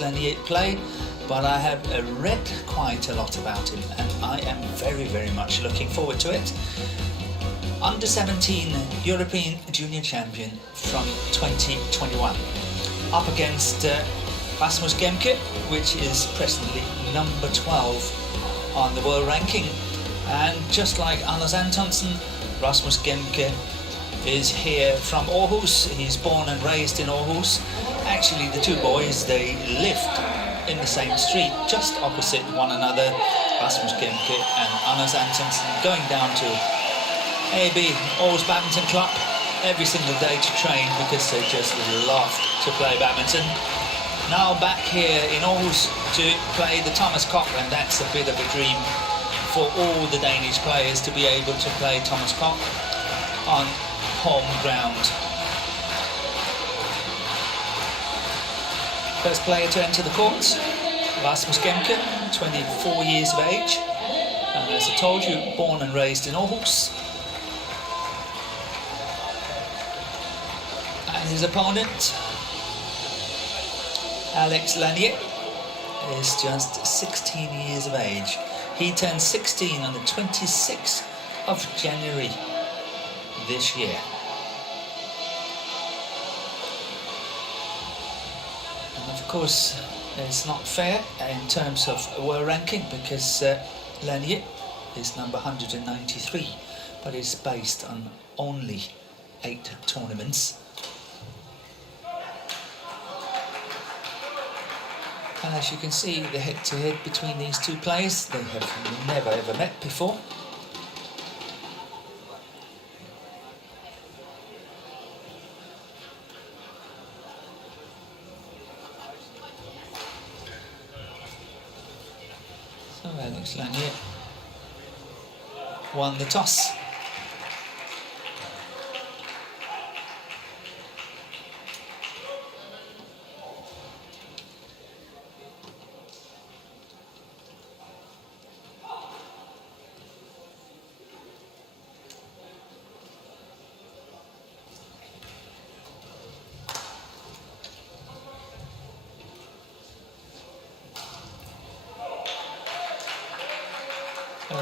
Lanier play, but I have read quite a lot about him and I am very much looking forward to it. Under 17 European Junior Champion from 2021, up against Rasmus Gemke, which is presently number 12 on the world ranking. And just like Anders Antonsen, Rasmus Gemke is here from Aarhus. He's born and raised in Aarhus. Actually, the two boys, they lived in the same street, just opposite one another. Rasmus Gemke and Anders Antonsen going down to AB, Aarhus Badminton Club, every single day to train because they just loved to play badminton. Now back here in Aarhus to play the Thomas Cup, and that's a bit of a dream for all the Danish players to be able to play Thomas Cup on home ground. First player to enter the court, Rasmus Gemke, 24 years of age, and as I told you, born and raised in Aarhus. And his opponent, Alex Lanier, is just 16 years of age. He turned 16 on the 26th of January this year. And of course, it's not fair in terms of world ranking because Lanier is number 193, but it's based on only 8 tournaments. And as you can see, the head-to-head between these two players, they have never ever met before. So Alex Lanier won the toss.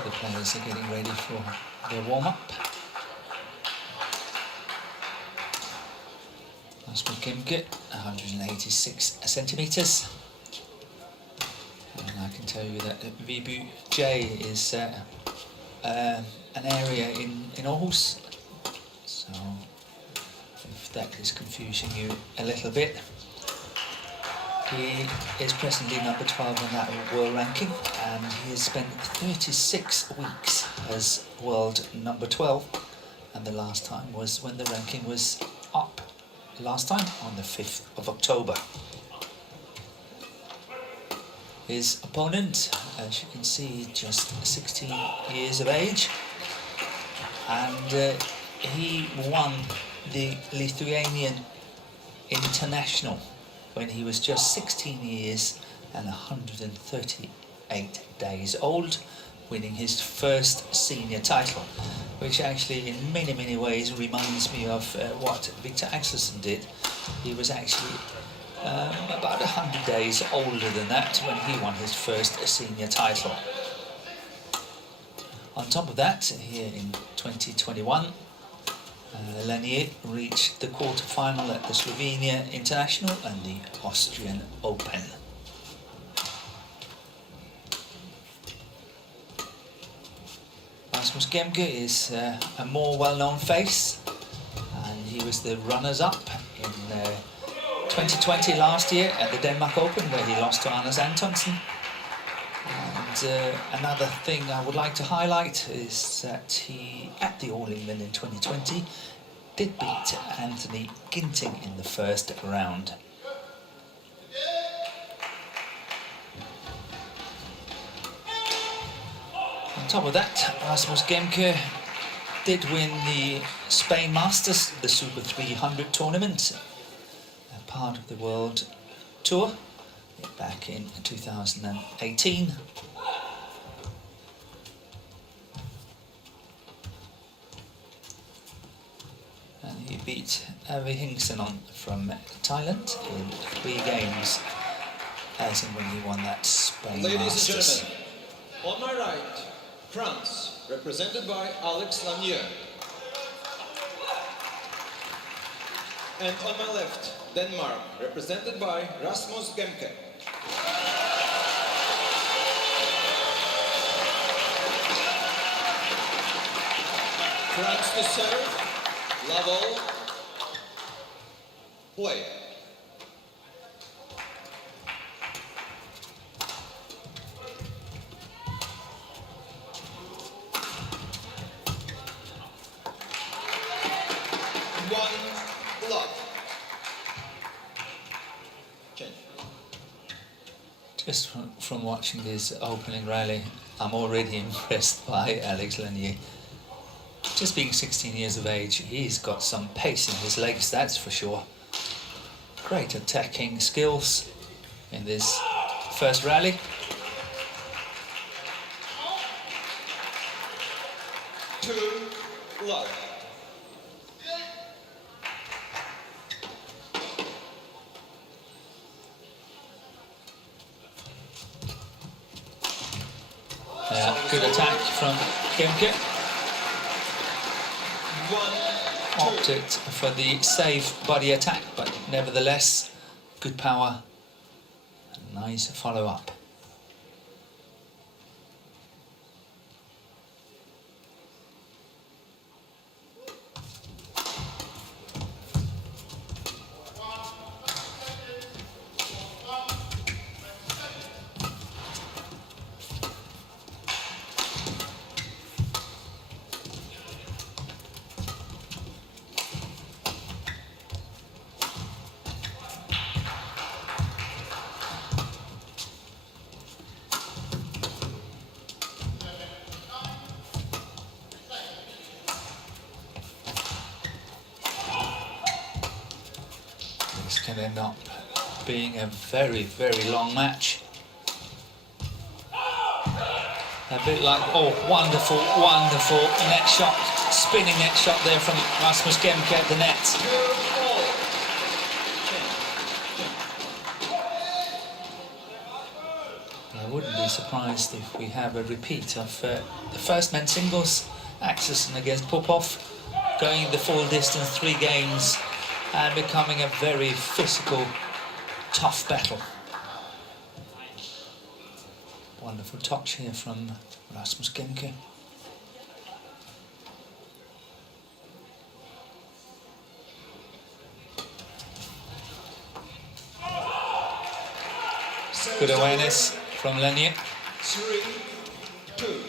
The players are getting ready for their warm-up. Rasmus Gemke, 186 centimeters. And I can tell you that VBJ is an area in Aarhus. So if that is confusing you a little bit. He is presently number 12 on that world ranking, and he has spent 36 weeks as world number 12, and the last time was when the ranking was up last time on the 5th of October. His opponent, as you can see, just 16 years of age, and he won the Lithuanian International when he was just 16 years and 138 days old, winning his first senior title, which actually in many ways reminds me of what Victor Axelsen did. He was actually about 100 days older than that when he won his first senior title. On top of that, here in 2021, Lanier reached the quarter-final at the Slovenia International and the Austrian Open. Rasmus Gemke is a more well-known face, and he was the runners-up in 2020 last year at the Denmark Open, where he lost to Anders Antonsen. And another thing I would like to highlight is that he, at the All England in 2020, did beat Anthony Ginting in the first round. On top of that, Rasmus Gemke did win the Spain Masters, the Super 300 tournament, a part of the World Tour, back in 2018. And he beat Avi Hingsanon from Thailand in 3 games. as and when he won that Spain Ladies Masters. and gentlemen, on my right, France, represented by Lanier. And on my left, Denmark, represented by Rasmus Gemke. France to serve, level, play. One love. Change. Just from watching this opening rally, I'm already impressed by Alex Lanier. Just being 16 years of age, he's got some pace in his legs, that's for sure. Great attacking skills in this first rally. Two love. Good attack from Gemke. Opted for the safe body attack, but nevertheless, good power and nice follow-up. This can end up being a very, very long match. A bit like, oh, wonderful, wonderful net shot, spinning net shot there from Rasmus Gemke at the net. I wouldn't be surprised if we have a repeat of the first men's singles, Axelsen against Popov, going the full distance, 3 games, and becoming a very physical, tough battle. Wonderful touch here from Rasmus Gemke. Good awareness from Lanier. 3-2.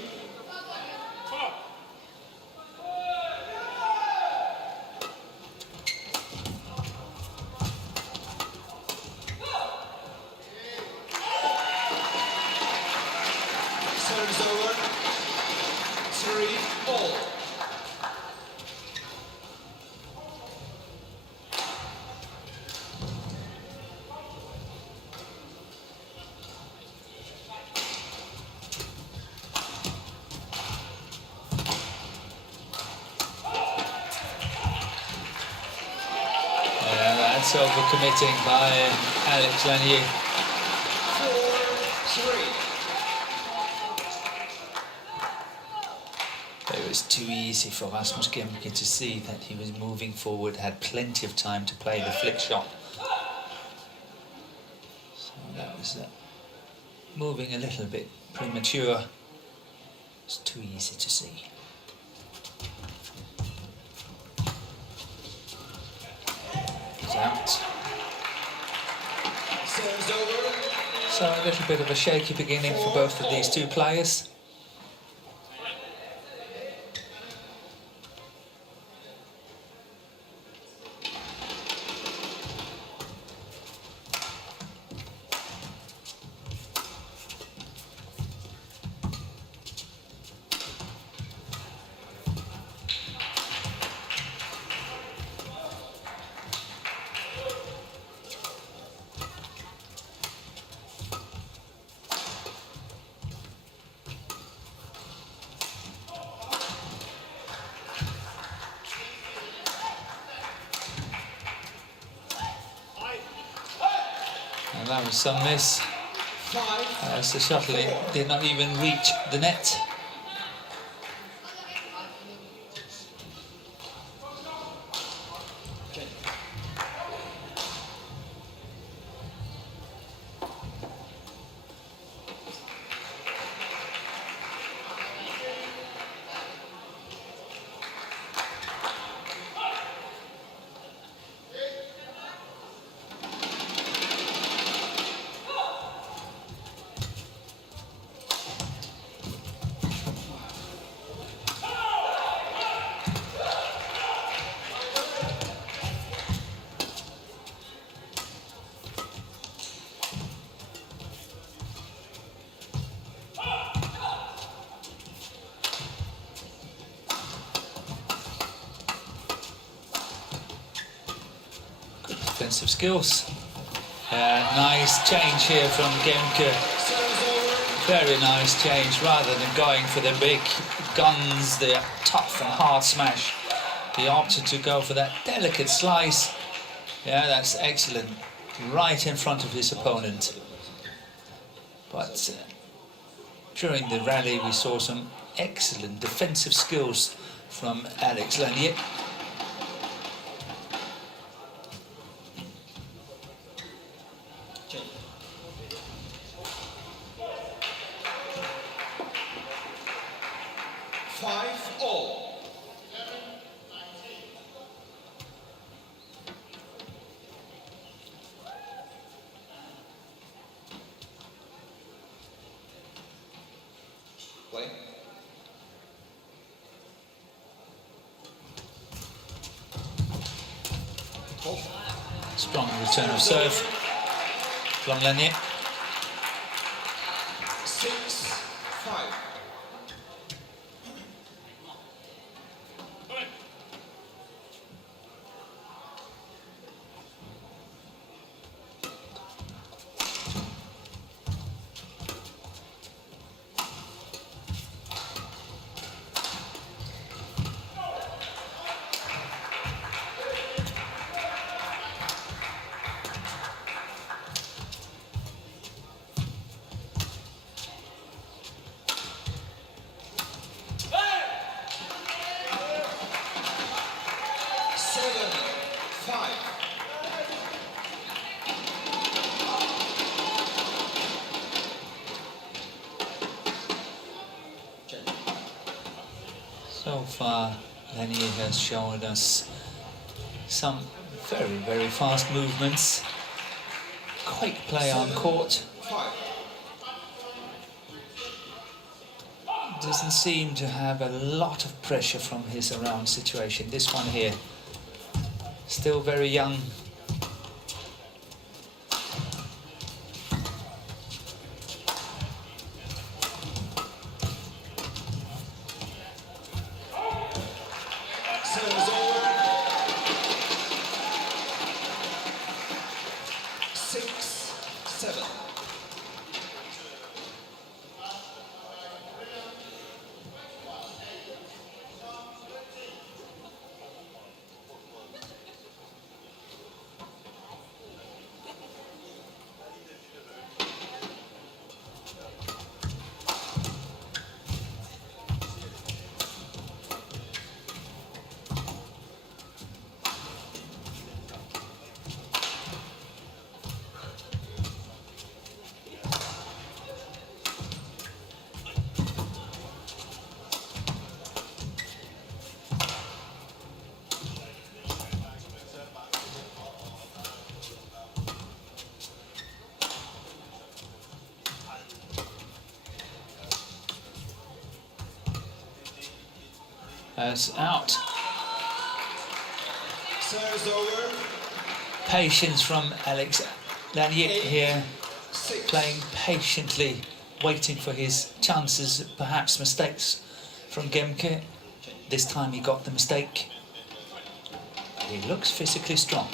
Serves over. 3-all. That's overcommitting by Alex Lanier. 4-3. It was too easy for Rasmus Gemke to see that he was moving forward, had plenty of time to play the flick shot. So that was moving a little bit premature. It's too easy to see. He's out. Serves over. So a little bit of a shaky beginning for both of these two players. And that was some miss 5. The shuttle did not even reach the net. Defensive skills. Nice change here from Gemke. Very nice change. Rather than going for the big guns, the tough and hard smash, he opted to go for that delicate slice. Yeah, that's excellent. Right in front of his opponent. But during the rally we saw some excellent defensive skills from Alex Lanier. Strong return of serve from Lanier. 6-5. So far, Lanier has shown us some very, very fast movements. Quick play on court. Doesn't seem to have a lot of pressure from his around situation. This one here, still very young. As out. Serves over. Patience from Alex Lanier here, playing patiently, waiting for his chances, perhaps mistakes from Gemke. This time he got the mistake. He looks physically strong.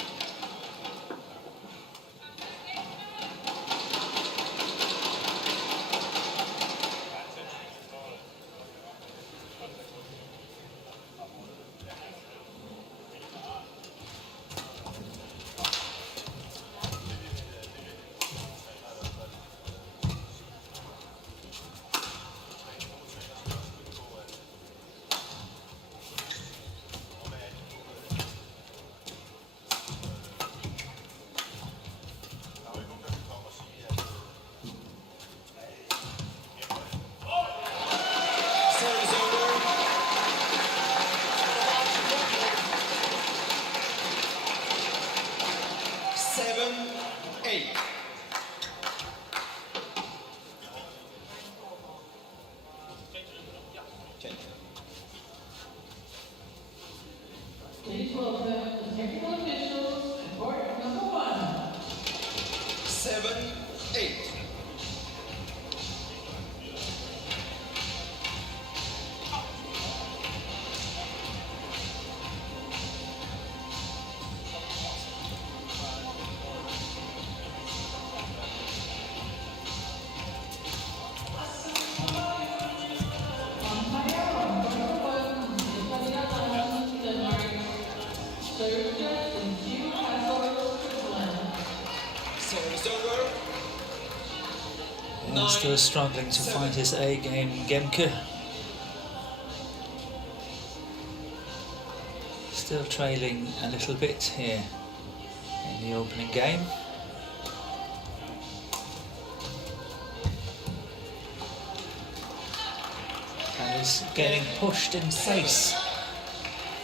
9, still struggling to 7. find his A game, Gemke. Still trailing a little bit here in the opening game. And is getting pushed in pace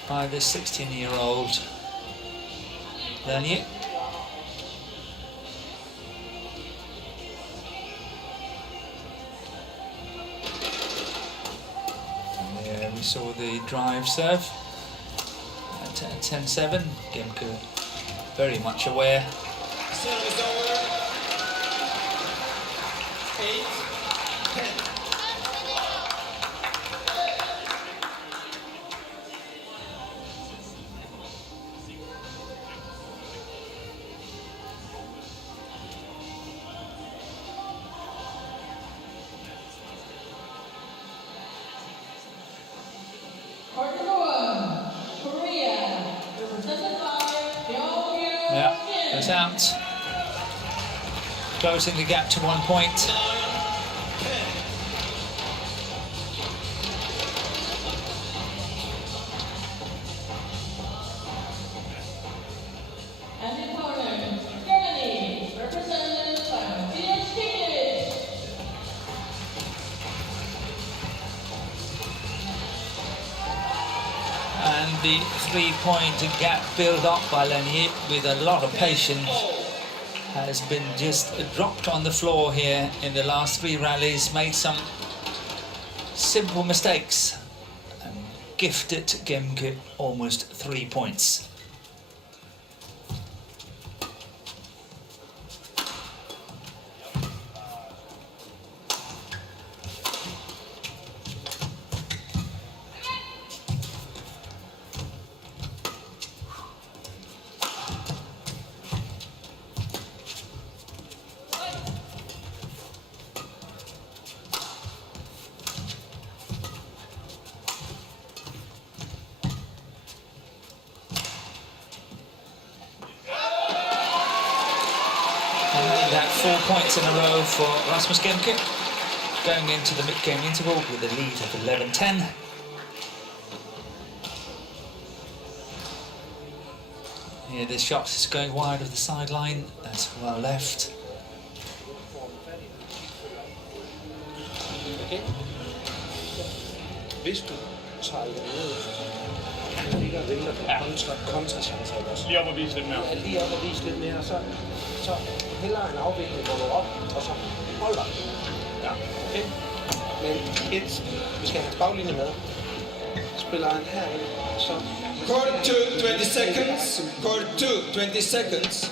by this 16-year-old Lanier. And there we saw the drive serve at 10-7. Gemke very much aware. Serve is over. 8-10. Yeah, goes out. Closing the gap to 1 point. And the opponent, Germany, represented by TotalEnergies. And the 3-point gap built up by Lanier with a lot of patience has been just dropped on the floor here in the last 3 rallies, made some simple mistakes and gifted Gemke almost 3 points. That 4 points in a row for Rasmus Gemke, going into the mid-game interval with a lead of 11-10. Here this shot is going wide of the sideline, that's well left. Okay. Hvis du tager det ned, han ligger og venter på kontrachancer også. Lige op og vise lidt mere. Ja, lige op og vise lidt mere, så hellere en afvikling, hvor du op, og så holder. Ja, okay. Men vi skal have baglinje med. Spiller han herind, så... Court 2, 20 seconds. Court 2, 20 seconds.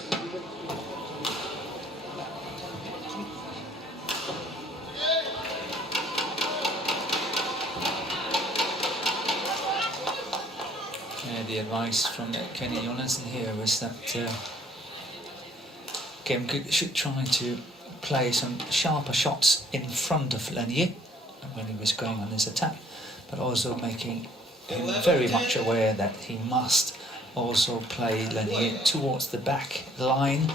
The advice from Kenny Jonassen here was that Gemke should try to play some sharper shots in front of Lanier when he was going on his attack, but also making him very much aware that he must also play Lanier towards the back line,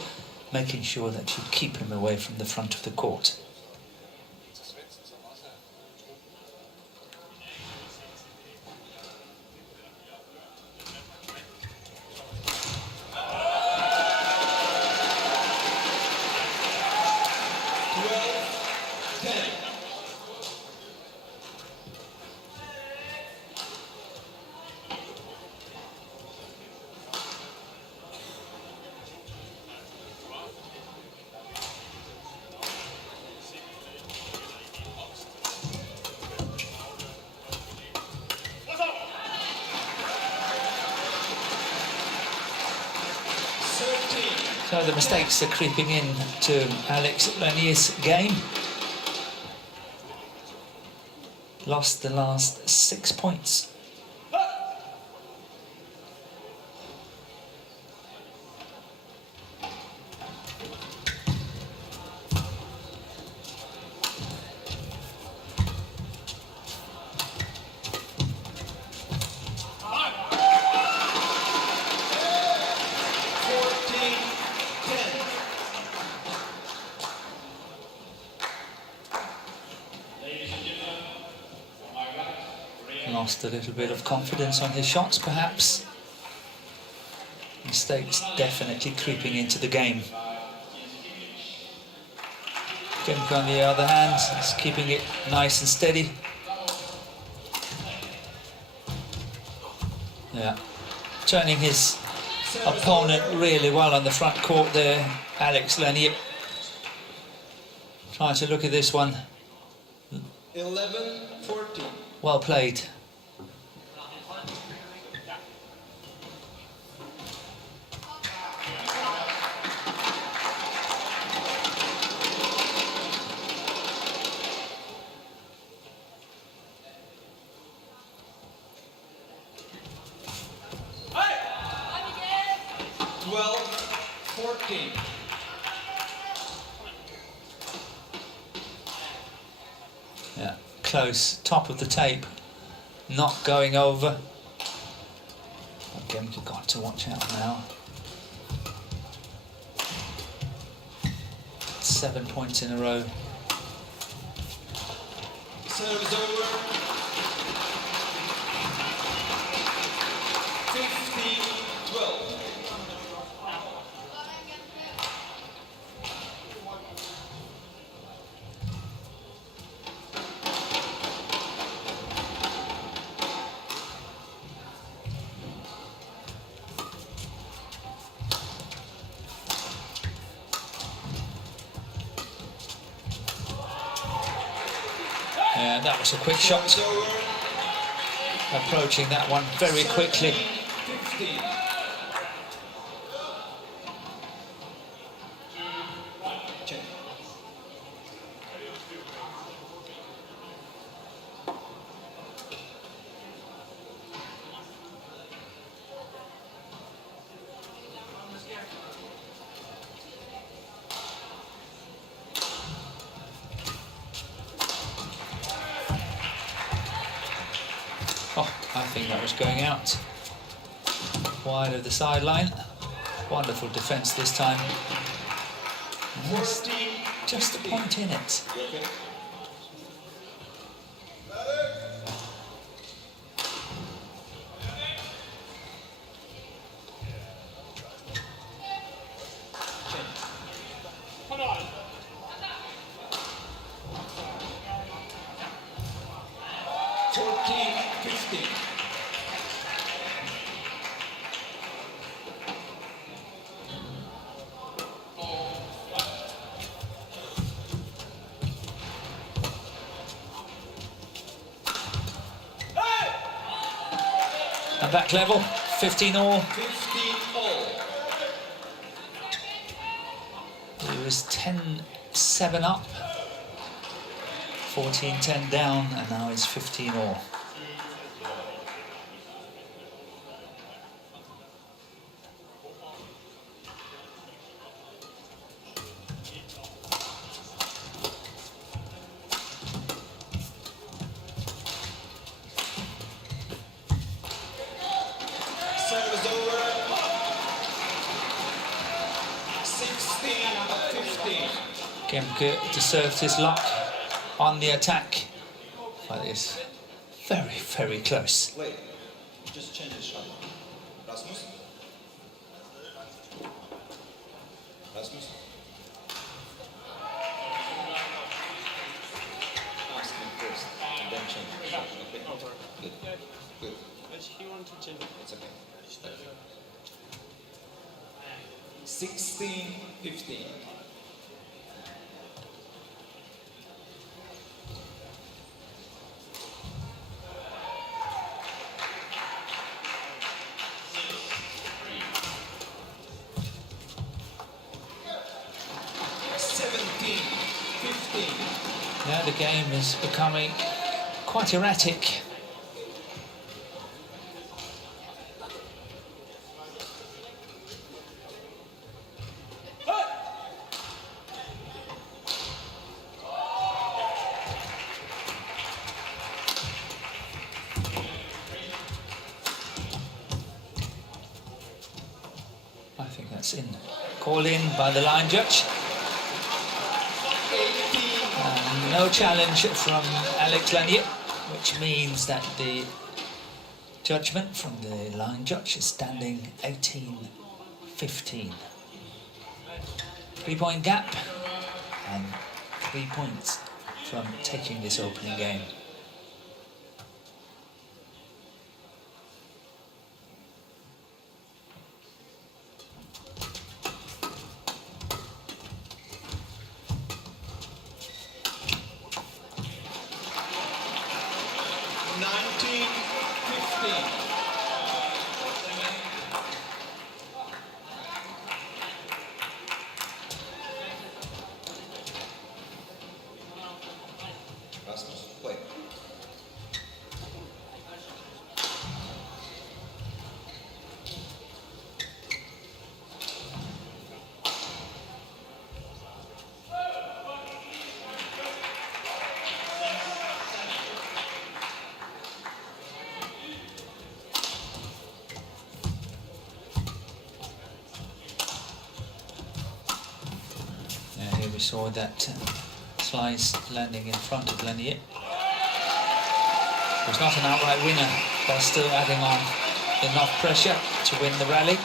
making sure that you keep him away from the front of the court. So the mistakes are creeping in to Alex Lanier's game. Lost the last 6 points. Lost a little bit of confidence on his shots, perhaps. Mistakes definitely creeping into the game. Gemke, on the other hand, is keeping it nice and steady. Yeah, turning his opponent really well on the front court there, Lanier. Trying to look at this one. 11-14. Well played. Hey! 12-14. Yeah, close, top of the tape, not going over. Gemke got to watch out now. 7 points in a row. Serves over. 15-12. Yeah, that was a quick shot. Approaching that one very quickly. 15. Check. Oh, I think that was going out. Wide of the sideline. Wonderful defence this time. And that's just a point in it. You okay? Come on. And back level, 15 all. 15 all. He was 10-7 up, 14-10 down, and now it's 15 all. Service over. 16-15. Gemke deserved his luck on the attack, but it's very, very close. Wait, just change the shot. Rasmus? Rasmus? Ask him first, and then change the shot, okay? Good. Good. He wanted to change. It's okay. 16-15. Now the game is becoming quite erratic. I think that's in. Call in by the line judge. No challenge from Lanier, which means that the Judgment from the line judge is standing 18-15. 3-point gap and 3 points from taking this opening game. Rasmus, play. Here we saw that slice landing in front of Lanier. It was not an outright winner, but still adding on enough pressure to win the rally.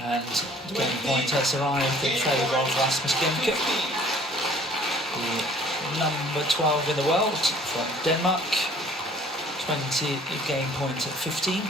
And the game point has arrived in favour of Rasmus Gemke, the number 12 in the world from Denmark. 20 game points at 15.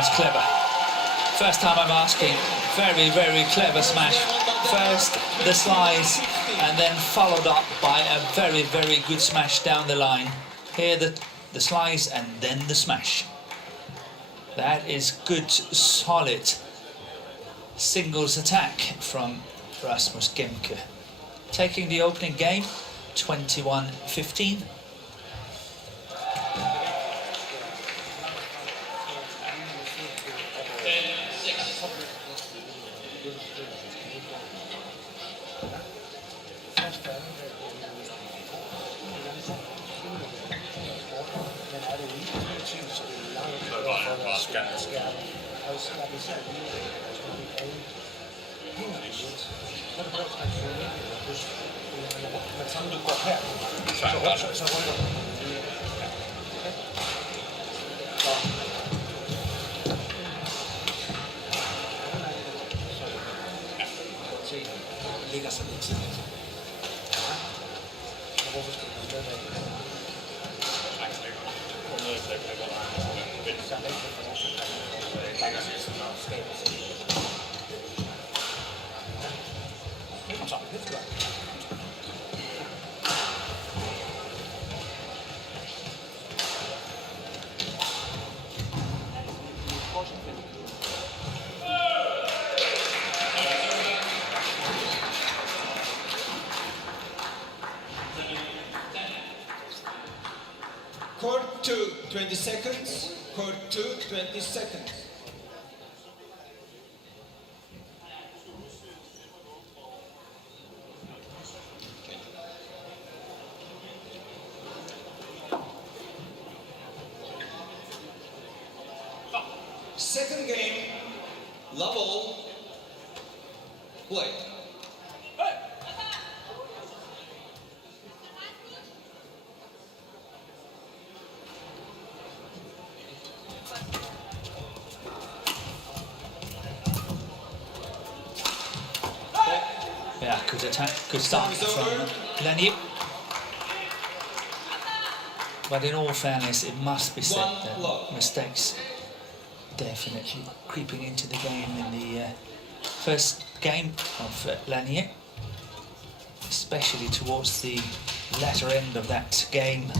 That's clever. First time I'm asking. Very, very clever smash. First the slice and then followed up by a very, very good smash down the line. Here the slice and then the smash. That is good, solid singles attack from Rasmus Gemke. Taking the opening game, 21-15. Court 2, 20 seconds. Court 2, 20 seconds. Second game, level, play. Yeah, good attack, good start from Lanier. But in all fairness, it must be said that mistakes definitely creeping into the game in the first game of Lanier, especially towards the latter end of that game.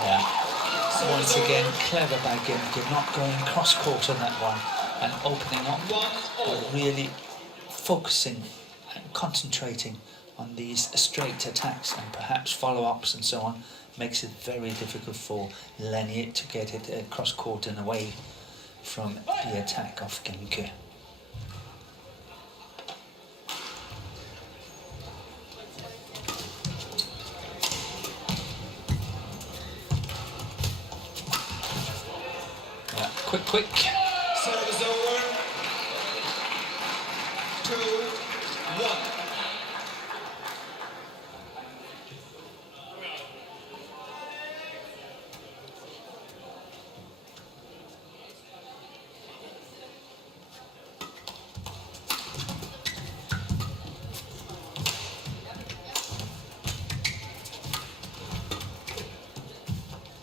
Yeah. Once again, clever by Gemke, not going cross-court on that one and opening up, but really focusing and concentrating on these straight attacks and perhaps follow-ups and so on, makes it very difficult for Lanier to get it across court and away from the attack of Gemke. Yeah, quick. Service over. 2-1.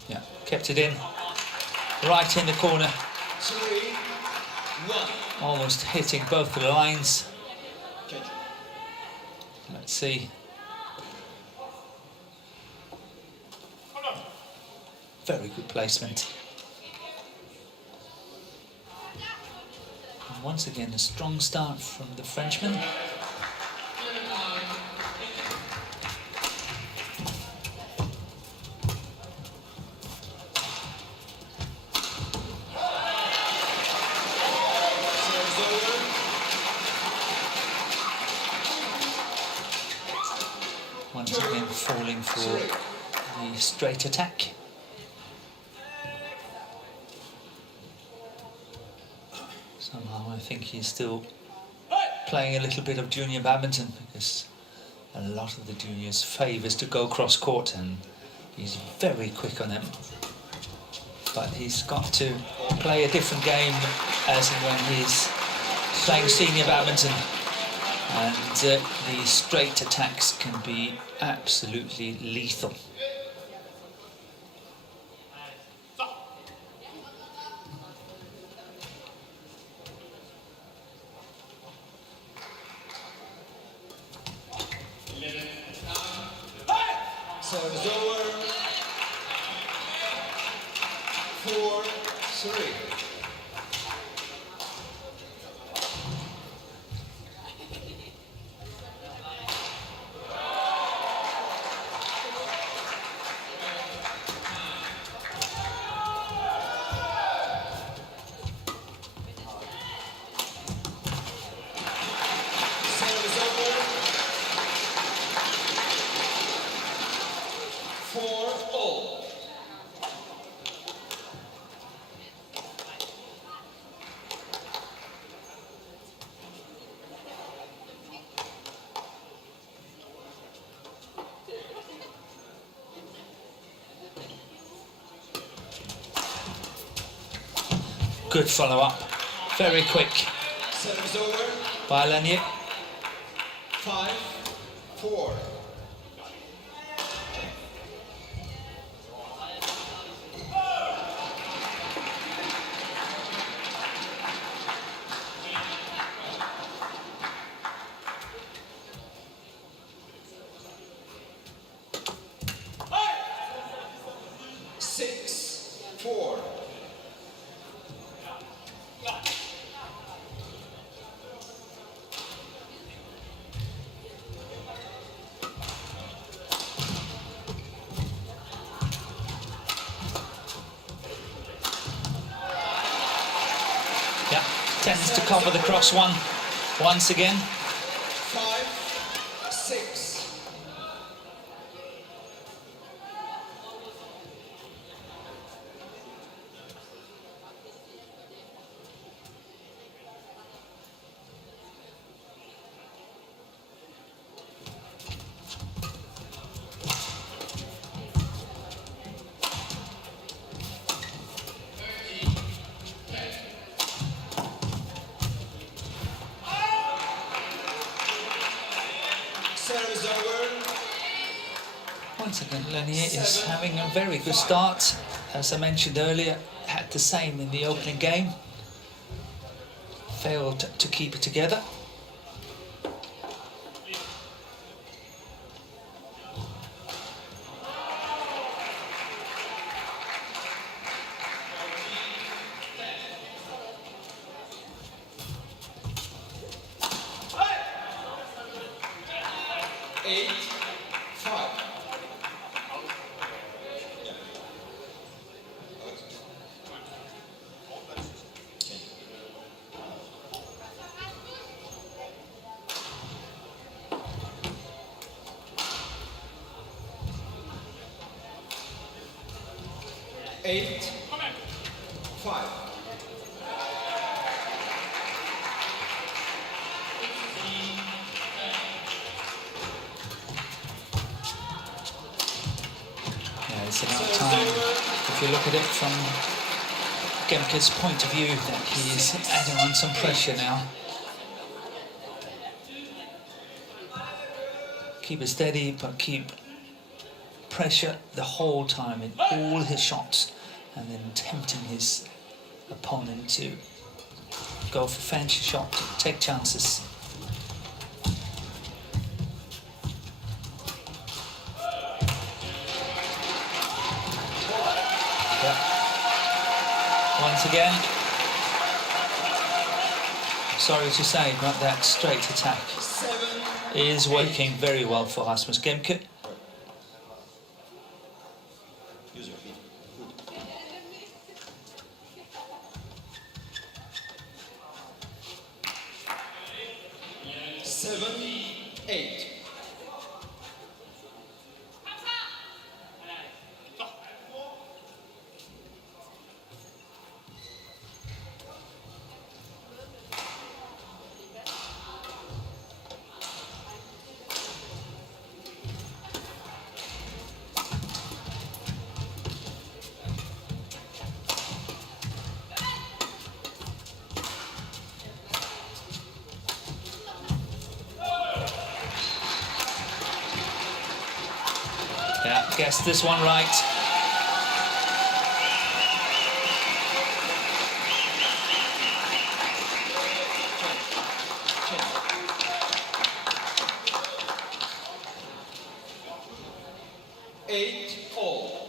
Yeah, kept it in, right in the corner. 3-1. Almost hitting both the lines. Catch. Let's see. Very good placement. And once again, a strong start from the Frenchman. Service over. Once again, falling for the straight attack. Somehow I think he's still playing a little bit of junior badminton, because a lot of the juniors favours to go cross court, and he's very quick on them. But he's got to play a different game as and when he's playing senior badminton. And the straight attacks can be absolutely lethal. Service over. 4-3. Service over. 4-all. Good follow-up, very quick Service over. by Lanier. 5-4. Six, 4. Yeah, tends to cover the cross one once again. 5-6. Service over. Once again, Lanier is having a very good start. As I mentioned earlier, had the same in the opening game. Failed to keep it together. 8, 5. Yeah, it's about time, if you look at it from Gemke's point of view, that he's adding on some pressure now. Keep it steady, but keep pressure the whole time in all his shots, and then tempting his opponent to go for fancy shot, take chances. Once again, sorry to say, but that straight attack is working very well for Rasmus Gemke. Use your feet. Good. 7, 8. Yeah, guessed this one right. Eight all.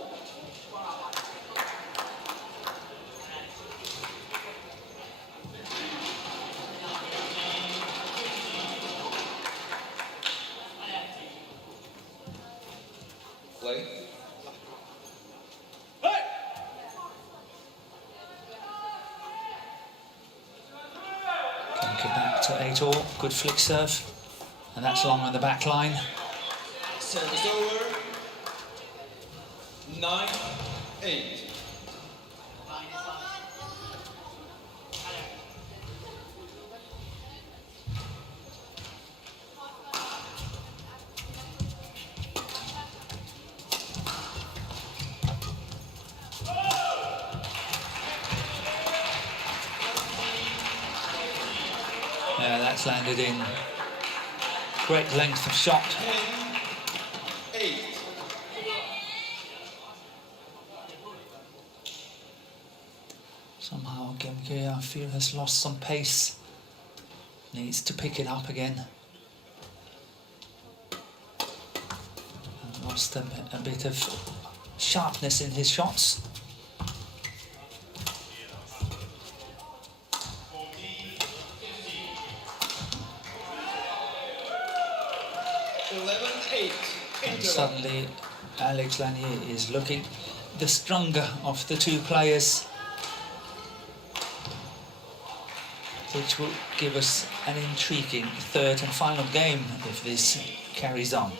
Play. Gemke back to 8-all, good flick serve, and that's long on the back line. Service over. 9, 8. Yeah, that's landed in. Great length of shot. 10, 8. Somehow Gemke, I feel, has lost some pace. Needs to pick it up again. And lost a bit of sharpness in his shots. And suddenly Lanier is looking the stronger of the two players, which will give us an intriguing third and final game if this carries on.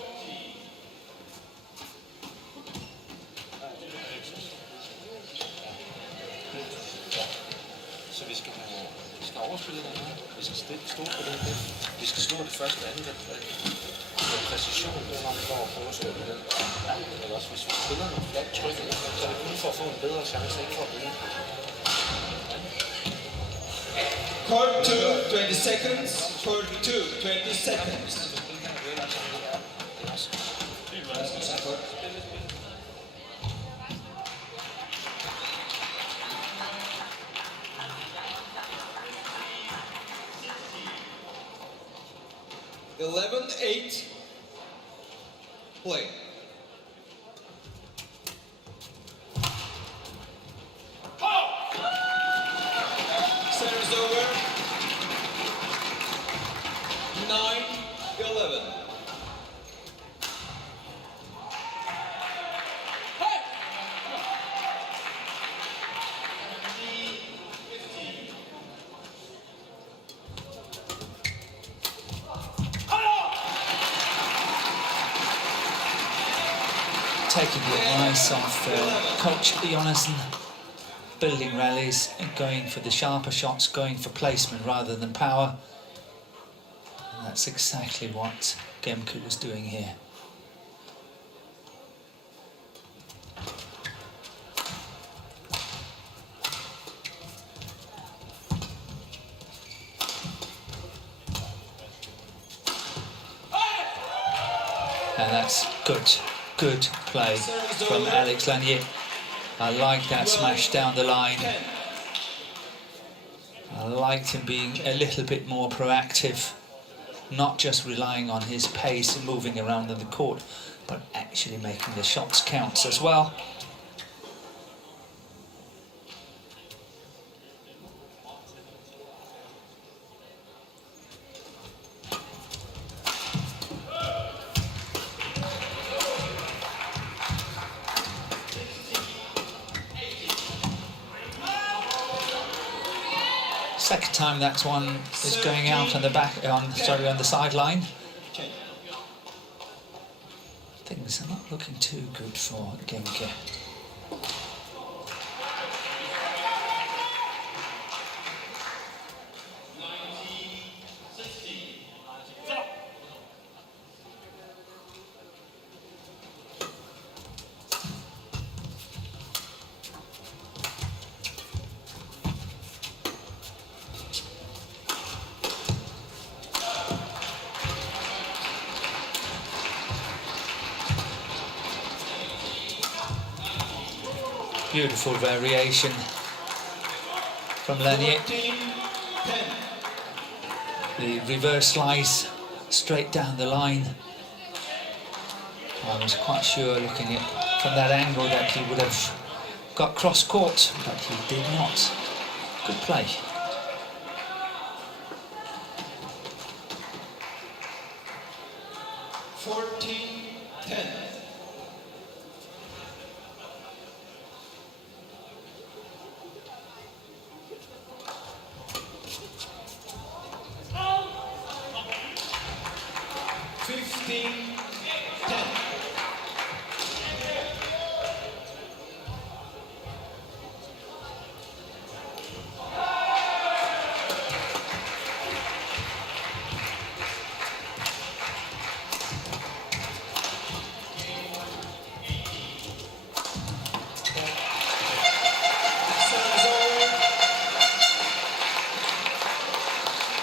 Så vi skal overspille den her. Vi skal stå på den der. Vi skal slå det første og andet. Med præcision, når vi går og prøver at slå det den. Eller også hvis vi spiller nogle flat tryk, så er det kun for at få en bedre chance, ikke for at vinde. Court 2, 20 seconds. Court 2, 20 seconds. Eleven, 8. Play. Service over. 9, 11. taking the advice of Coach Jonasson, building rallies and going for the sharper shots, going for placement rather than power. And that's exactly what Gemke was doing here. And that's good play from Alex Lanier. I like that smash down the line. I liked him being a little bit more proactive, not just relying on his pace and moving around in the court, but actually making the shots count as well. Second time that one is going out on the back, on the sideline. Things are not looking too good for Gemke. Beautiful variation from Lanier. The reverse slice straight down the line. I was quite sure looking at from that angle that he would have got cross court, but he did not. Good play.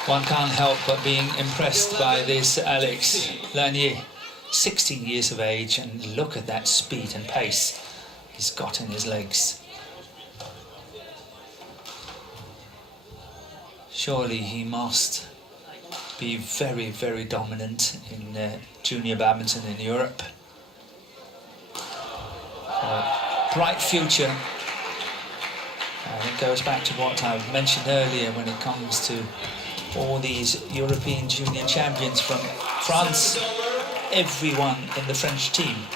One can't help but being impressed by this Alex Lanier, 16 years of age, and look at that speed and pace he's got in his legs. Surely he must be very, very dominant in junior badminton in Europe. Bright future. And it goes back to what I mentioned earlier when it comes to all these European junior champions from France. Everyone in the French team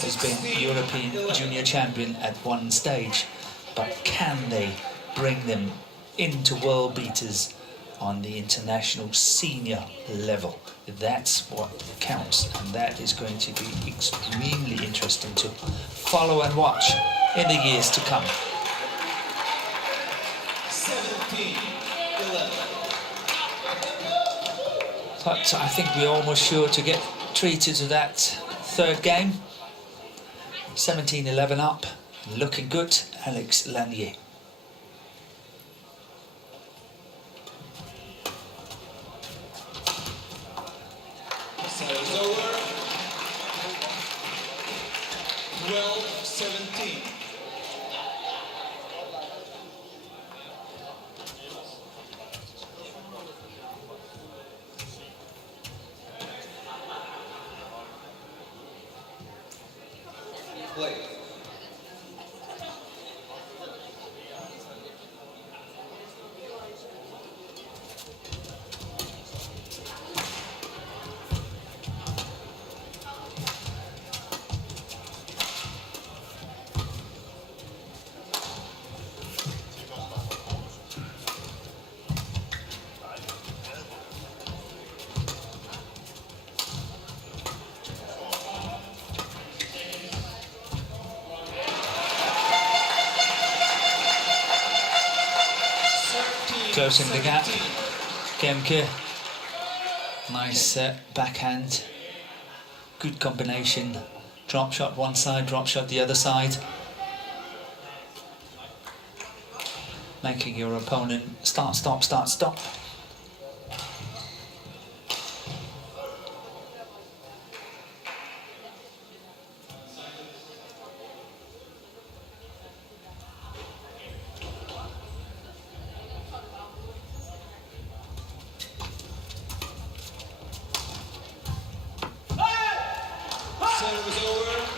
has been European junior champion at one stage, but can they bring them into world beaters on the international senior level? That's what counts, and that is going to be extremely interesting to follow and watch in the years to come. 17-11. But I think we're almost sure to get treated to that third game. 17-11 up, looking good, Alex Lanier. Service over. 12-17. Play. closing the gap. Gemke, nice backhand, good combination. Drop shot one side, drop shot the other side. Making your opponent start, stop, start, stop.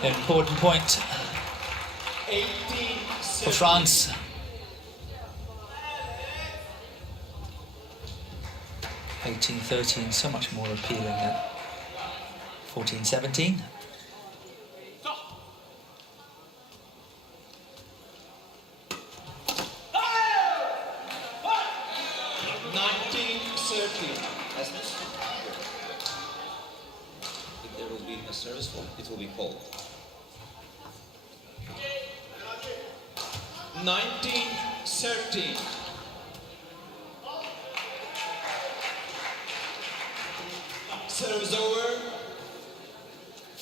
Important point for France. 18-13, so much more appealing than 14-17. If there will be a service fault, it will be called. 19-13. Service over.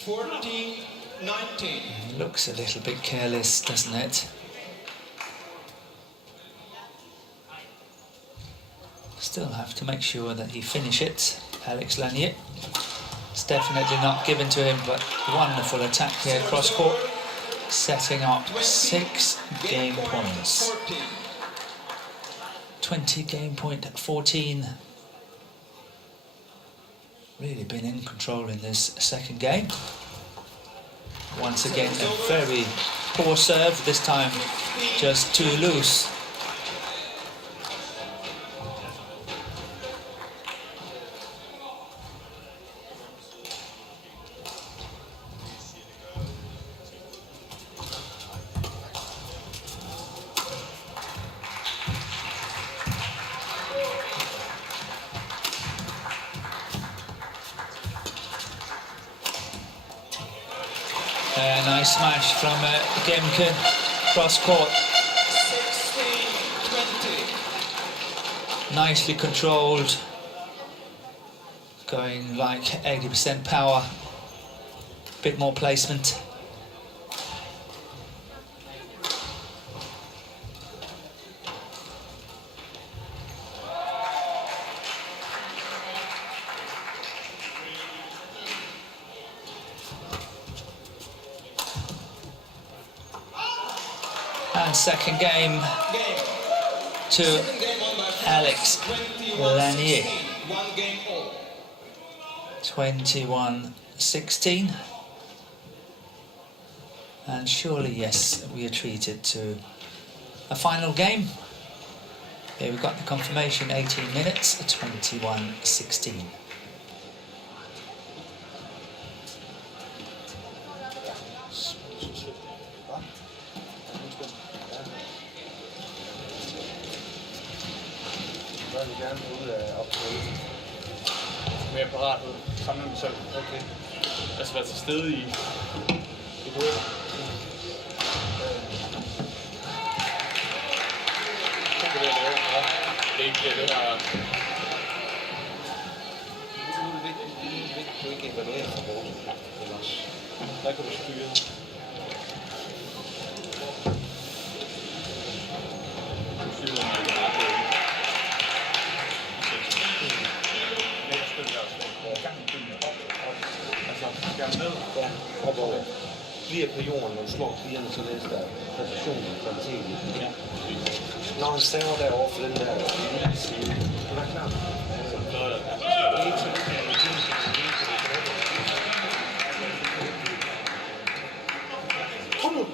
14-19. Looks a little bit careless, doesn't it? Still have to make sure that he finish it. Alex Lanier. It's definitely not given to him, but wonderful attack here cross court, setting up 6 game points. 20 game point at 14. Really been in control in this second game. Once again, a very poor serve, this time just too loose. Nice smash from Gemke, cross court. 16-20. Nicely controlled, going like 80% power, bit more placement. And second game to Alex Lanier. 21-16. And surely, yes, we are treated to a final game. Here we've got the confirmation, 18 minutes, 21-16. Gerne ud af opgaven. Mere parat ud. Sammen med mig selv. Okay. Altså være til stede i hovedet. Så kan det lave. Det er ikke det her. Nu er det vigtigt, du ikke evaluerer for vores. Ellers. Der kan du styre. Ja, op over. Bliver på jorden, når du slår pigerne, så læser der præcision og kvalitet. Ja. Når han saver derovre for den der lille side, er der klar? Kom nu!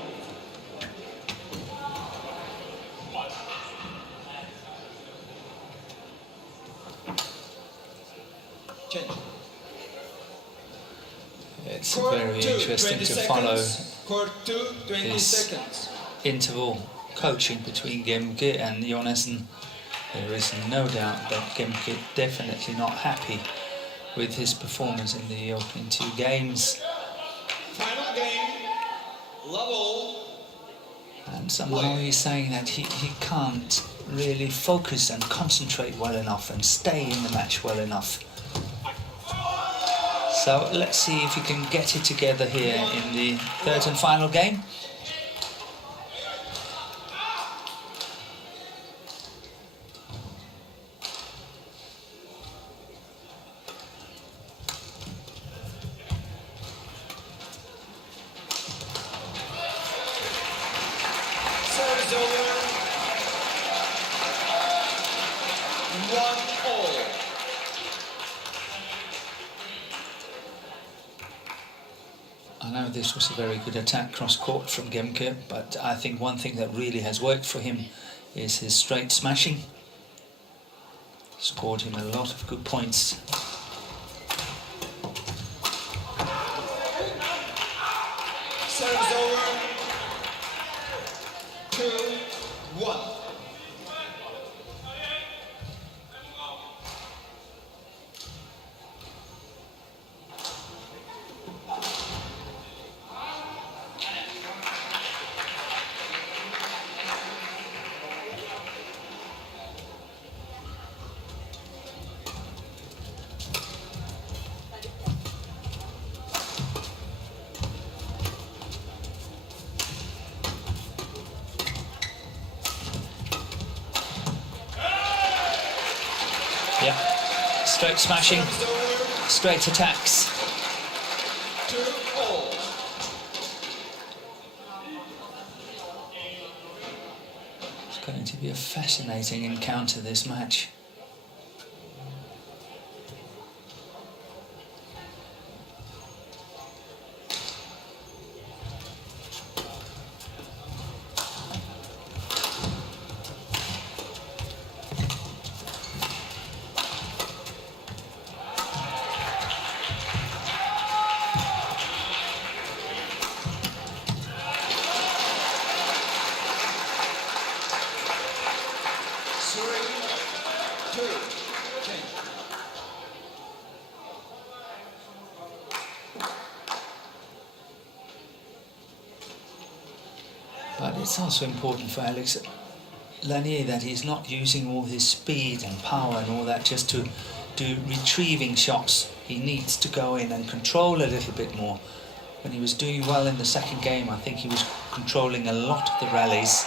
It's very interesting to follow this interval coaching between Gemke and Jonassen. There is no doubt that Gemke definitely not happy with his performance in the opening 2 games. Final game, level. And somehow he's saying that he can't really focus and concentrate well enough and stay in the match well enough. So let's see if he can get it together here in the third and final game. Service over. 1-all. I know this was a very good attack cross-court from Gemke, but I think one thing that really has worked for him is his straight smashing. Scored him a lot of good points. Service over. 2-1. Yeah, straight smashing, straight attacks. 2-all. It's going to be a fascinating encounter, this match. But it's also important for Alex Lanier that he's not using all his speed and power and all that just to do retrieving shots. He needs to go in and control a little bit more. When he was doing well in the second game, I think he was controlling a lot of the rallies.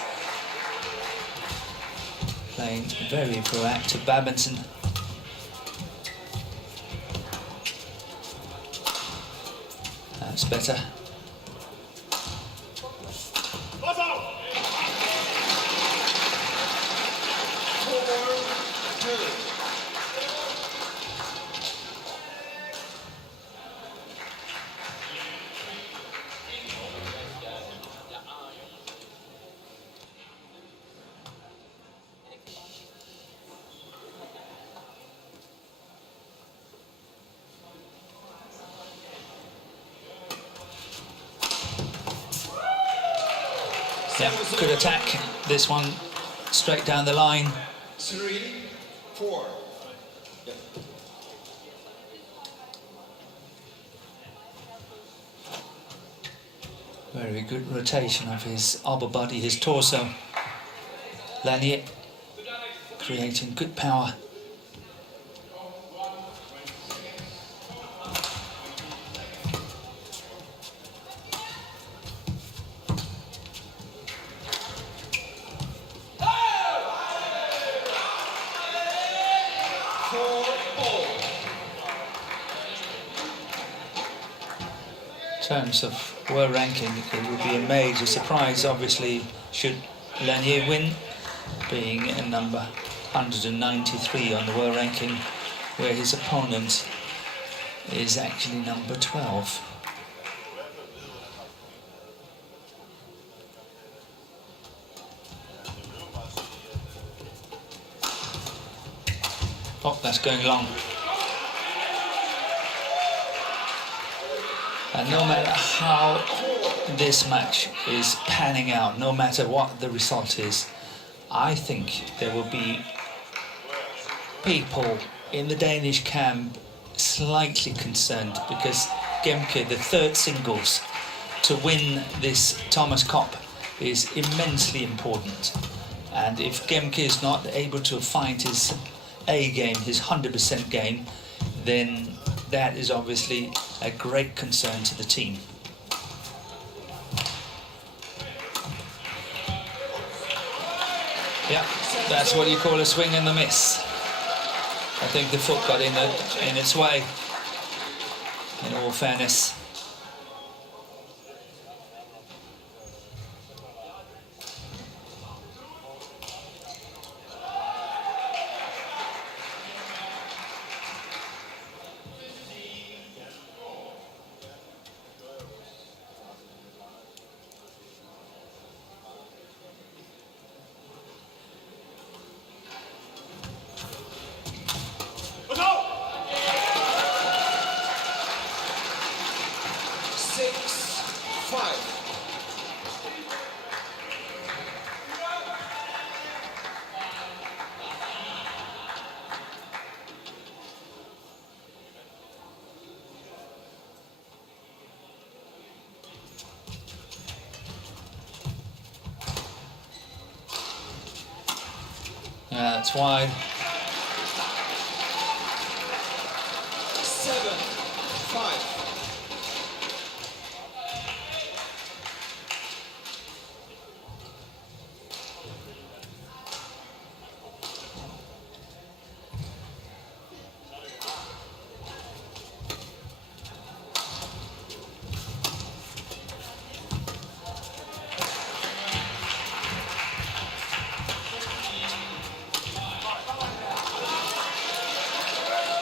Playing very proactive badminton. That's better. Yeah, good attack. This one straight down the line. 3-4. Yeah. Very good rotation of his upper body, his torso. Lanier creating good power. In terms of world ranking, it would be a major surprise, obviously, should Lanier win, being a number 193 on the world ranking, where his opponent is actually number 12. Oh, that's going long. And no matter how this match is panning out, no matter what the result is, I think there will be people in the Danish camp slightly concerned, because Gemke, the third singles to win this Thomas Cup, is immensely important. And if Gemke is not able to find his A game, his 100% game, then that is obviously a great concern to the team. Yeah, that's what you call a swing and a miss. I think the foot got in its way, in all fairness. That's wide. 7-5.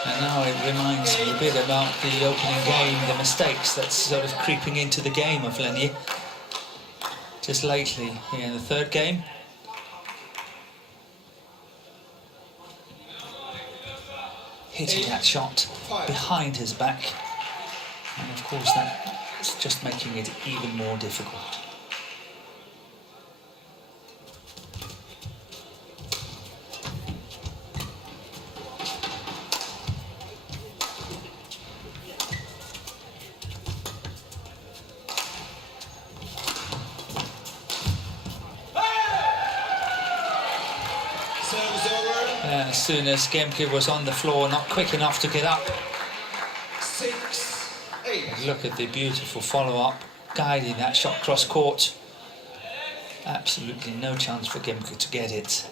And now it reminds me a bit about the opening game, the mistakes that's sort of creeping into the game of Lanier. Just lately, here in the third game. Hitting that shot behind his back. And of course that's just making it even more difficult. As soon as Gemke was on the floor, not quick enough to get up. 6-8. Look at the beautiful follow-up, guiding that shot cross court. Absolutely no chance for Gemke to get it.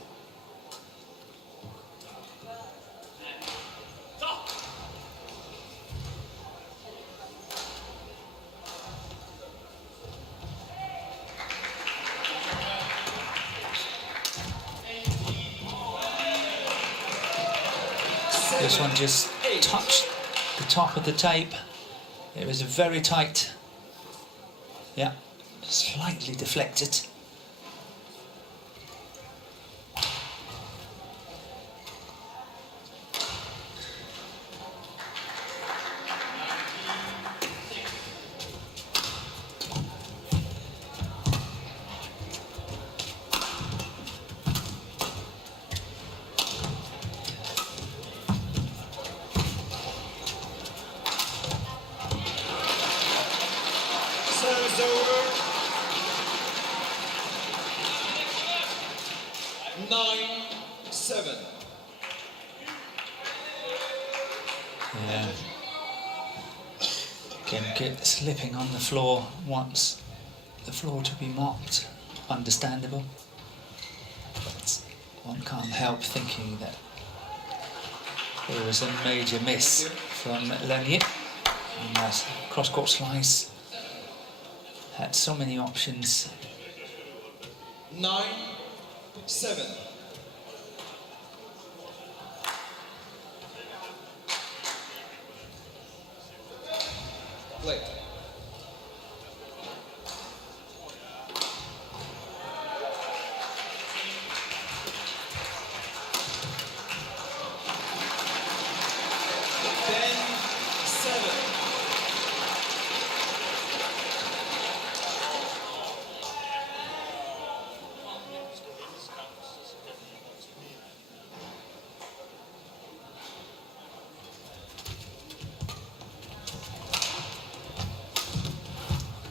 This one just touched the top of the tape. It was very tight. Yeah, slightly deflected. Service over. 9-7. Yeah. Gemke slipping on the floor, wants the floor to be mopped. Understandable. But one can't help thinking that there was a major miss from Lanier. And that cross-court slice had so many options. 9-7. Play.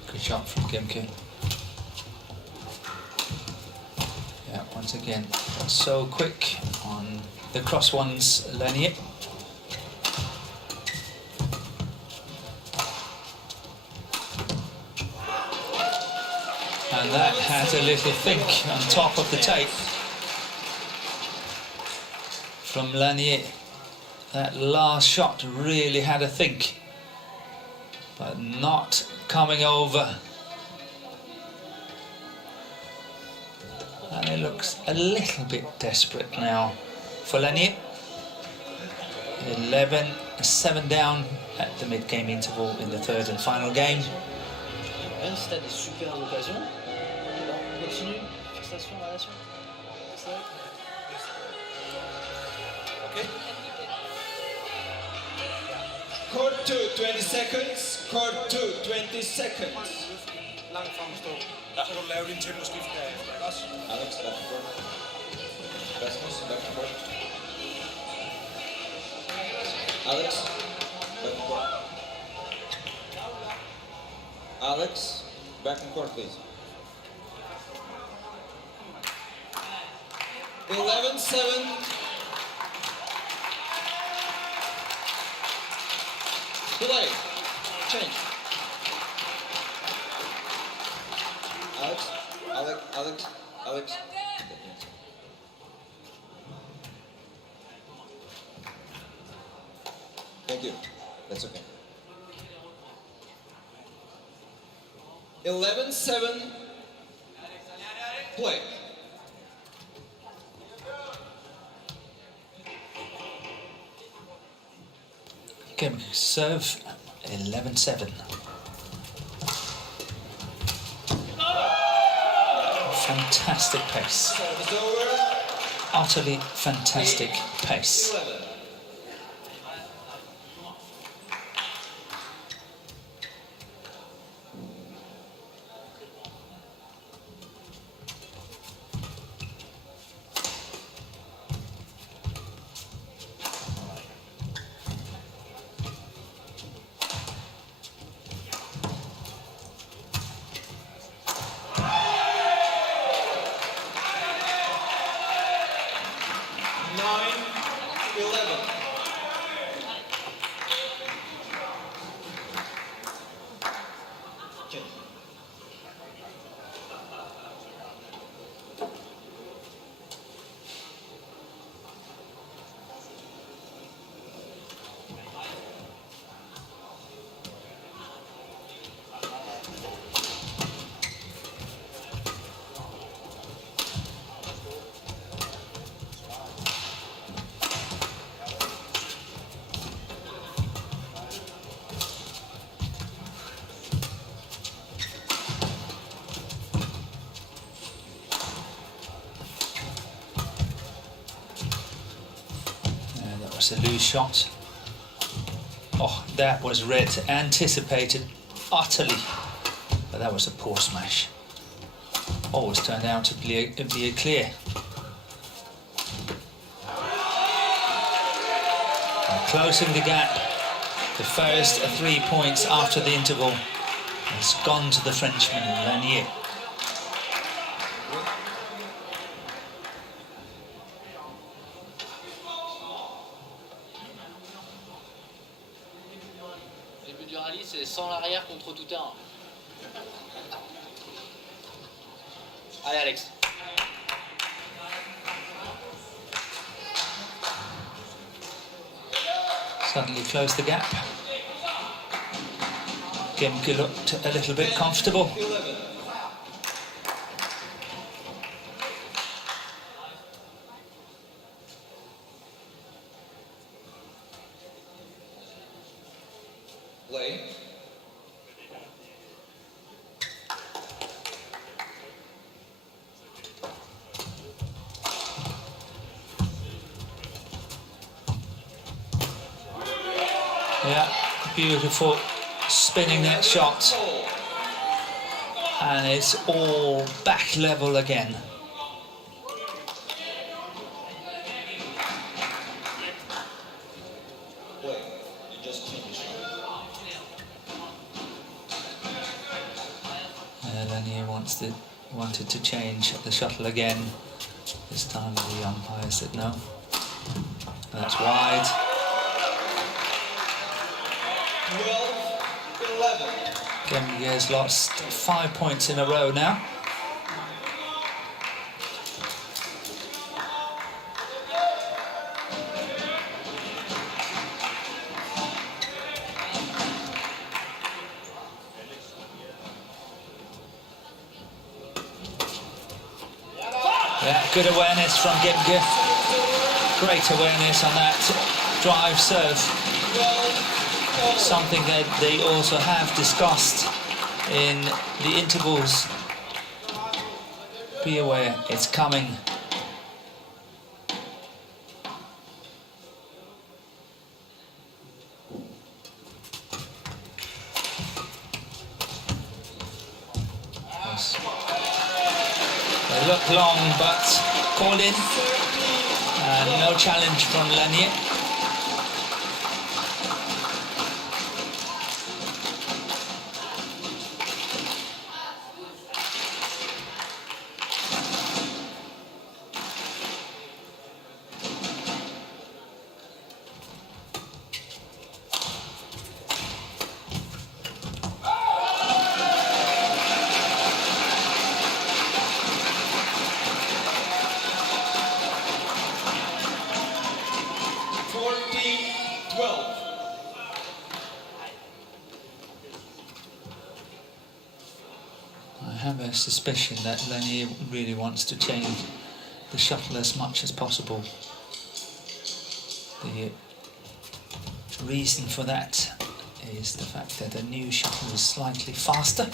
Good shot from Gemke. Yeah, once But again, so quick on the cross ones, Lanier. And that had a little think on top of the tape from Lanier. That last shot really had a think, but not coming over. And it looks a little bit desperate now for Lanier. 11-7 down at the mid-game interval in the third and final game. Même si tu as des super occasions, alors continue, fixation, variation. Okay. Court 2, 20 seconds. Court 2, 20 seconds. Langt frem at stå. Så kan du lave din temposkift derefter, ikke også? Alex, back and forth. Rasmus, back and forth. Alex, back and forth. Alex, back and forth, please. 11-7. Delay. Change. Alex. Thank you. That's okay. 11-7. Play. Gemke serve 11-7. Fantastic pace. Service over. Utterly fantastic pace. 11. A loose shot. Oh, that was red, anticipated utterly, but that was a poor smash. Always turned out to be a clear. And closing the gap, the first 3 points after the interval has gone to the Frenchman Lanier. C'est sans l'arrière contre tout terrain. Allez Alex. Suddenly closed the gap. Gemke looked a little bit comfortable. 11. Play. Yeah, beautiful spinning that shot. And it's all back level again. Play. You just change the shot. Lanier wanted to change the shuttle again. This time the umpire said no. That's wide. 12-11. Gemke has lost 5 points in a row now. Yeah, good awareness from Gemke. Great awareness on that drive serve. Something that they also have discussed in the intervals. Be aware, it's coming. Yes. They look long, but called in. No challenge from Lanier. I have a suspicion that Lanier really wants to change the shuttle as much as possible. The reason for that is the fact that a new shuttle is slightly faster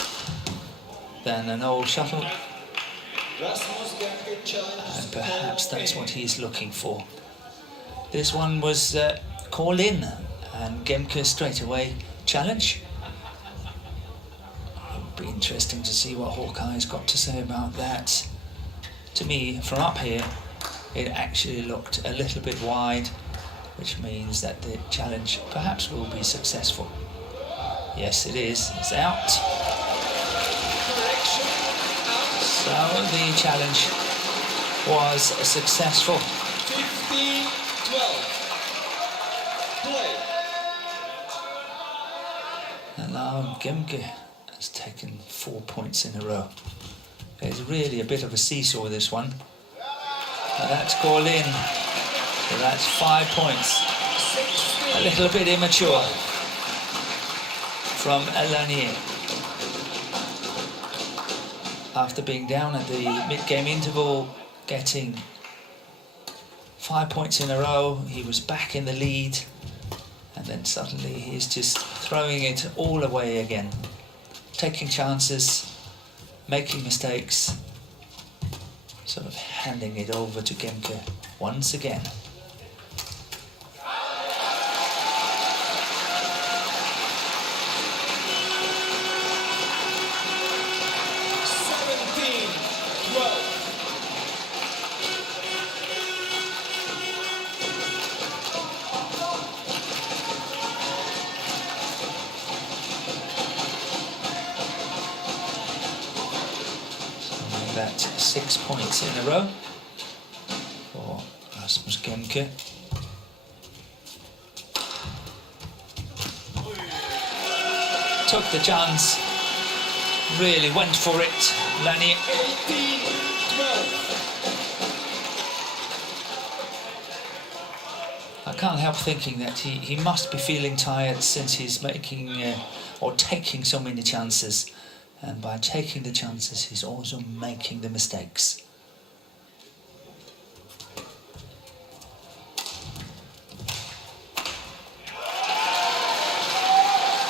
than an old shuttle, Rasmus Gemke challenge. and perhaps that's what he's looking for. This one was called in, and Gemke straight away challenge. It'll be interesting to see what Hawkeye's got to say about that. To me, from up here, it actually looked a little bit wide, which means that the challenge perhaps will be successful. Yes, it is. It's out. So the challenge was successful. 15-12. Play. And now Gemke has taken 4 points in a row. It's really a bit of a seesaw, this one. Now that's called in. So that's 5 points. A little bit immature from Lanier. After being down at the mid-game interval, getting 5 points in a row, he was back in the lead, and then suddenly he's just throwing it all away again. Taking chances, making mistakes, sort of handing it over to Gemke once again. That's 6 points in a row for Rasmus Gemke. Took the chance, really went for it, Lanier. 18-12. I can't help thinking that he must be feeling tired since he's making or taking so many chances. And by taking the chances, he's also making the mistakes.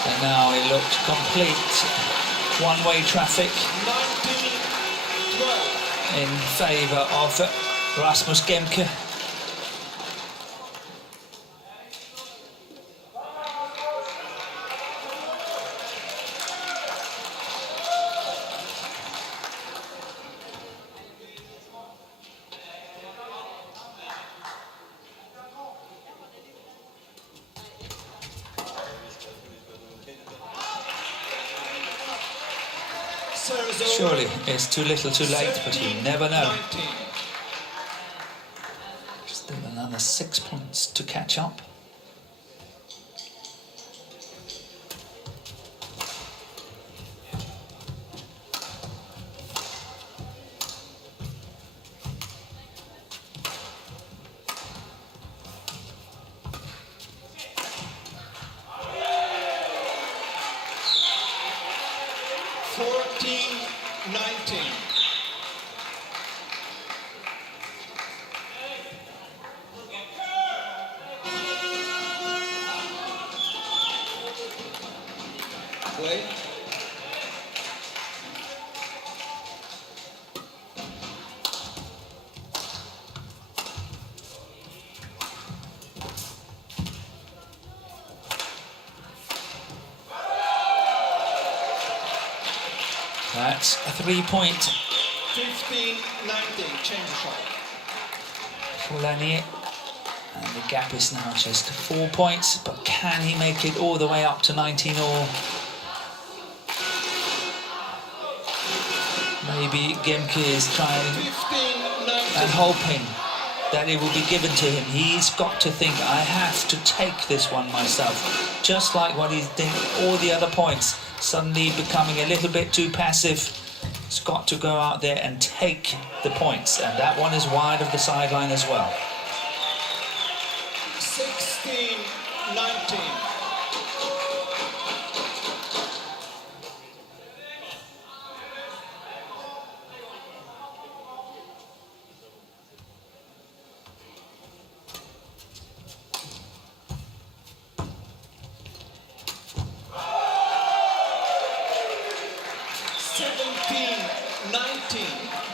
And now it looked complete one-way traffic 19-12. in favour of Rasmus Gemke. Surely it's too little too late, but you never know. 19. has 6 points to catch up. Play. That's a 3-point 15-19, change the shot. for Lanier. And the gap is now just 4 points, but can he make it all the way up to 19 all? Maybe Gemke is trying 15-19. and hoping that it will be given to him. He's got to think, I have to take this one myself. Just like what he's doing all the other points, suddenly becoming a little bit too passive. He's got to go out there and take the points, and that one is wide of the sideline as well. 16-19.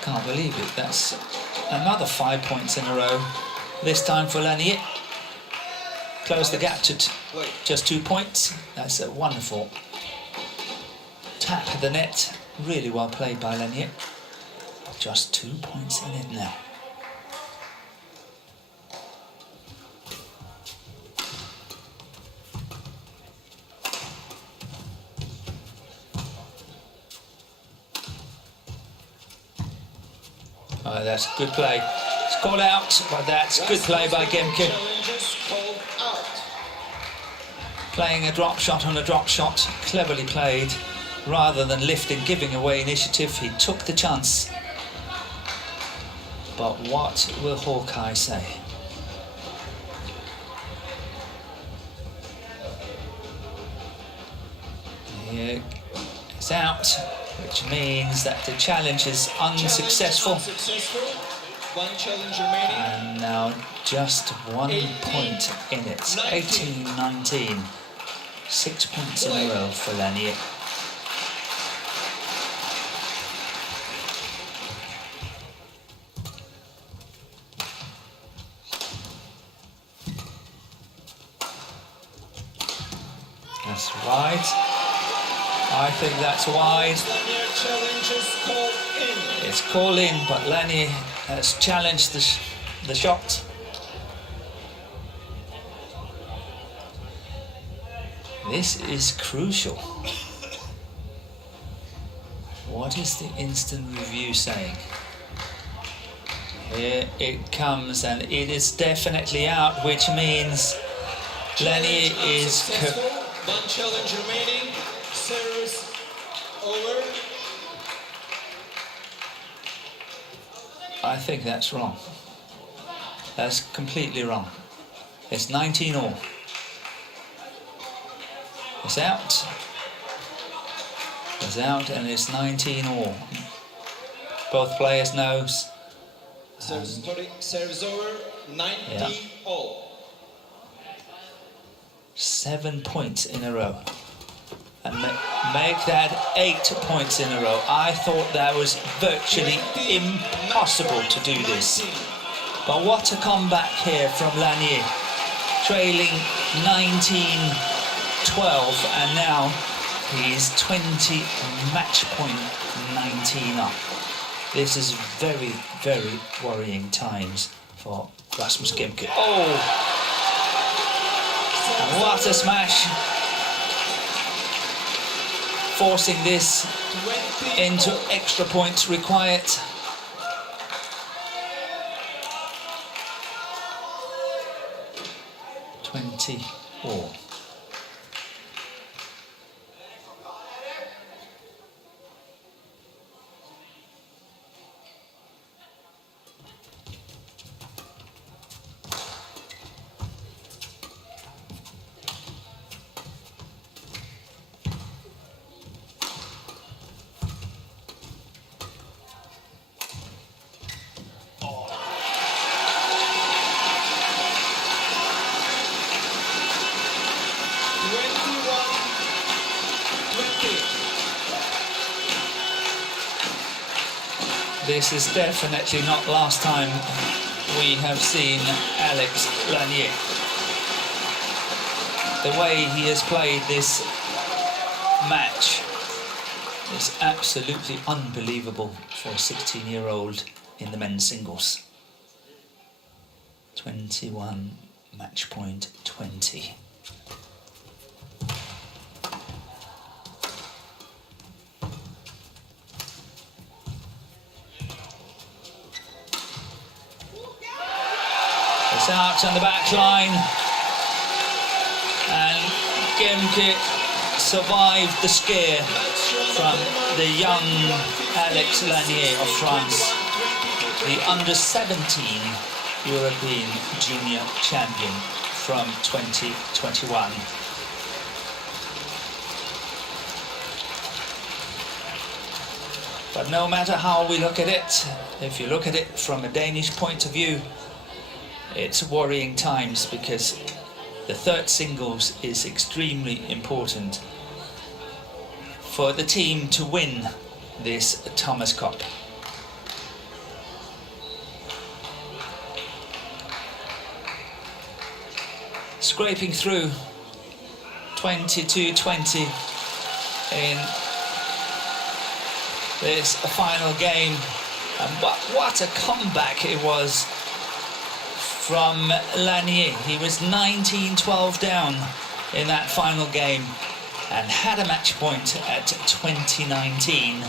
Can't believe it. That's another 5 points in a row. This time for Lanier. Close the gap to just 2 points. That's a wonderful tap of the net. Really well played by Lanier. Just 2 points in it now. Oh, that's good play. It's called out, but that's good play by Gemke. Playing a drop shot on a drop shot, cleverly played. Rather than lifting, giving away initiative, he took the chance. But what will Hawkeye say? Here it's out, which means that the challenge is unsuccessful. One challenge remaining. And now just 1 point in it. 18-19. 6 points in a row for Lanier. That's wide. I think that's wide. Lanier challenge is called in. It's called in, but Lanier has challenged the shot. This is crucial. What is the instant review saying? Here it comes, and it is definitely out, which means Lanier is... One challenge remaining. Service over. I think that's wrong. That's completely wrong. It's 19 all. It's out. It's out, and it's 19 all. Both players know. Service over. 90 all. 7 points in a row. And make that 8 points in a row. I thought that was virtually impossible to do this. But what a comeback here from Lanier. Trailing 19-12, and now he's 20 match point 19 up. This is very, very worrying times for Rasmus Gemke. Oh! What a smash! Forcing this into extra points required. 24. This is definitely not last time we have seen Alex Lanier. The way he has played this match is absolutely unbelievable for a 16-year-old in the men's singles. 21, match point 20. It's out on the back line, and Gemke survived the scare from the young Alex Lanier of France, the under-17 European Junior Champion from 2021. But no matter how we look at it, if you look at it from a Danish point of view, it's worrying times, because the third singles is extremely important for the team to win this Thomas Cup. Scraping through 22-20 in this final game, and what a comeback it was from Lanier. He was 19-12 down in that final game and had a match point at 2019.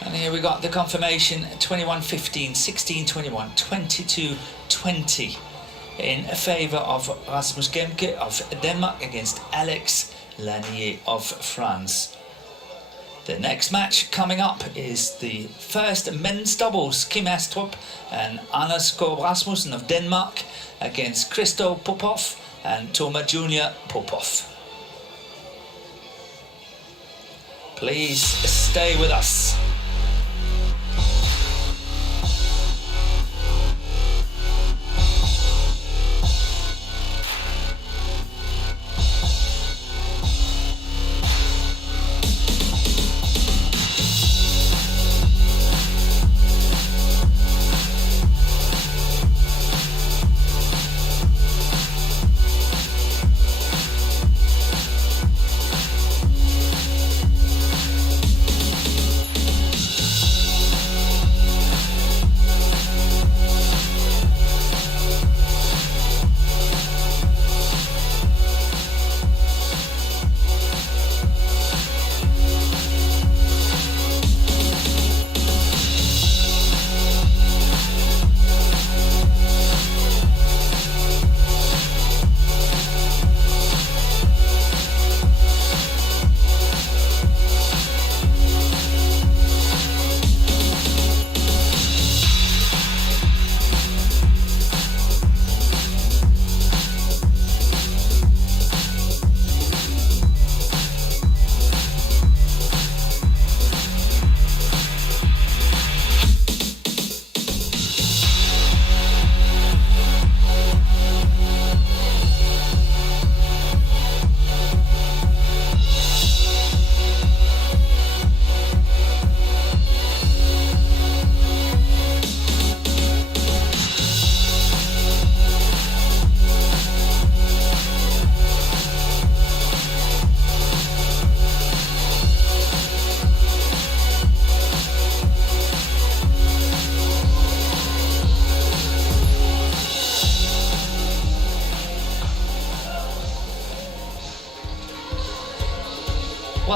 And here we got the confirmation: 21-15, 16-21, 22-20 in favour of Rasmus Gemke of Denmark against Alex Lanier of France. The next match coming up is the first men's doubles: Kim Astrup and Anders Skov Rasmussen of Denmark against Christo Popov and Toma Junior Popov. Please stay with us.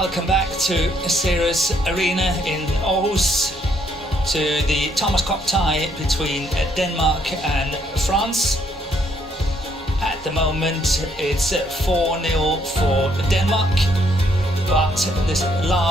welcome back to Ceres Arena in Aarhus, to the Thomas Cup tie between Denmark and France. At the moment it's 4-0 for Denmark, but this last